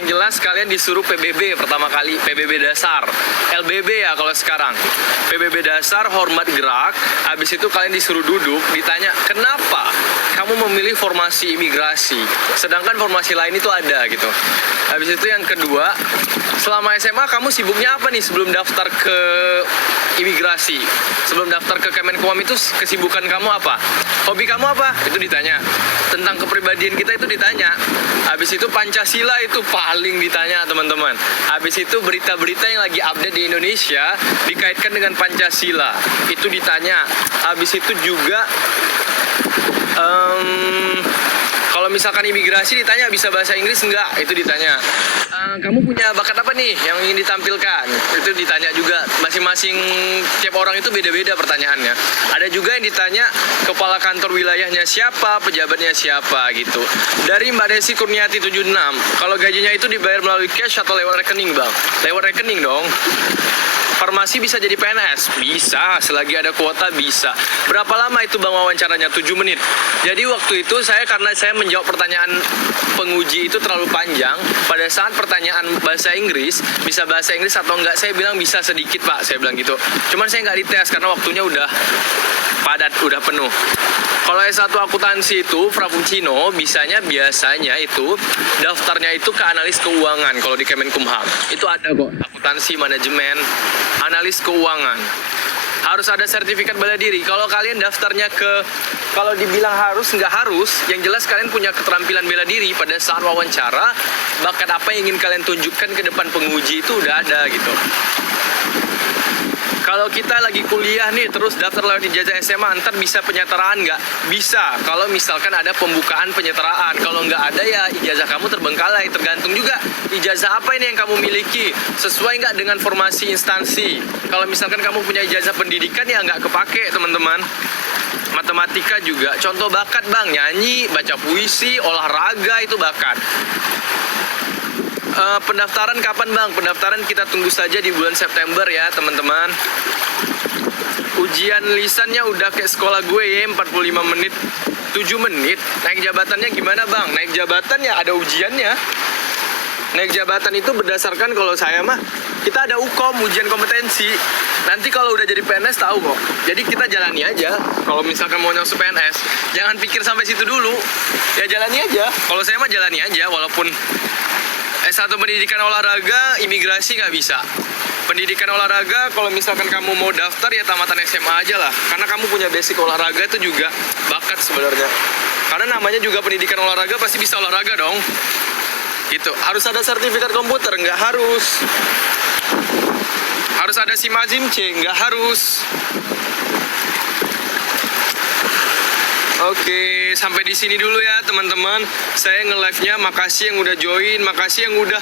Yang jelas kalian disuruh PBB pertama kali, PBB dasar. LBB ya kalau sekarang. PBB dasar, hormat gerak. Habis itu kalian disuruh duduk, ditanya, kenapa kamu memilih formasi imigrasi? Sedangkan formasi lain itu ada gitu. Habis itu yang kedua, selama SMA kamu sibuknya apa nih sebelum daftar ke imigrasi? Sebelum daftar ke Kemenkumham itu kesibukan kamu apa? Hobi kamu apa? Itu ditanya. Tentang kepribadian kita itu ditanya. Habis itu Pancasila itu paling ditanya teman-teman. Habis itu berita-berita yang lagi update di Indonesia dikaitkan dengan Pancasila. Itu ditanya. Habis itu juga kalau misalkan imigrasi ditanya bisa bahasa Inggris enggak? Itu ditanya. Kamu punya bakat apa nih yang ingin ditampilkan? Itu ditanya juga. Masing-masing tiap orang itu beda-beda pertanyaannya. Ada juga yang ditanya kepala kantor wilayahnya siapa, pejabatnya siapa gitu. Dari Mbak Desi Kurniati 76, kalau gajinya itu dibayar melalui cash atau lewat rekening, Bang? Lewat rekening dong. Farmasi bisa jadi PNS? Bisa, selagi ada kuota bisa. Berapa lama itu Bang wawancaranya? 7 menit. Jadi waktu itu karena saya menjawab pertanyaan penguji itu terlalu panjang, pada saat pertanyaan bahasa Inggris, bisa bahasa Inggris atau enggak, saya bilang bisa sedikit Pak, saya bilang gitu. Cuman saya nggak dites karena waktunya udah padat, udah penuh. Kalau S1 akuntansi itu Frappuccino biasanya itu daftarnya itu ke analis keuangan kalau di Kemenkumham. Itu ada kok, akuntansi, manajemen, analis keuangan. Harus ada sertifikat bela diri. Kalau kalian daftarnya kalau dibilang harus, nggak harus. Yang jelas kalian punya keterampilan bela diri pada saat wawancara. Bakat apa yang ingin kalian tunjukkan ke depan penguji itu udah ada gitu. Kalau kita lagi kuliah nih, terus daftar lewat ijazah SMA, ntar bisa penyetaraan nggak? Bisa, kalau misalkan ada pembukaan penyetaraan. Kalau nggak ada ya ijazah kamu terbengkalai. Tergantung juga ijazah apa ini yang kamu miliki. Sesuai nggak dengan formasi instansi. Kalau misalkan kamu punya ijazah pendidikan ya nggak kepake teman-teman. Matematika juga. Contoh bakat Bang, nyanyi, baca puisi, olahraga itu bakat. Pendaftaran kapan Bang? Pendaftaran kita tunggu saja di bulan September ya teman-teman. Ujian lisannya udah kayak sekolah gue ya, 45 menit, 7 menit. Naik jabatannya gimana Bang? Naik jabatan ya ada ujiannya. Naik jabatan itu berdasarkan kalau saya mah, kita ada UKOM, ujian kompetensi. Nanti kalau udah jadi PNS tahu kok. Jadi kita jalani aja. Kalau misalkan mau nyosok PNS, jangan pikir sampai situ dulu. Ya jalani aja. Kalau saya mah jalani aja, walaupun S1 pendidikan olahraga, imigrasi nggak bisa. Pendidikan olahraga, kalau misalkan kamu mau daftar ya tamatan SMA aja lah. Karena kamu punya basic olahraga itu juga bakat sebenarnya. Karena namanya juga pendidikan olahraga, pasti bisa olahraga dong. Gitu. Harus ada sertifikat komputer? Nggak harus. Harus ada SIM-A-SIM C? Nggak harus. Oke, sampai di sini dulu ya teman-teman. Saya nge-live-nya, makasih yang udah join, makasih yang udah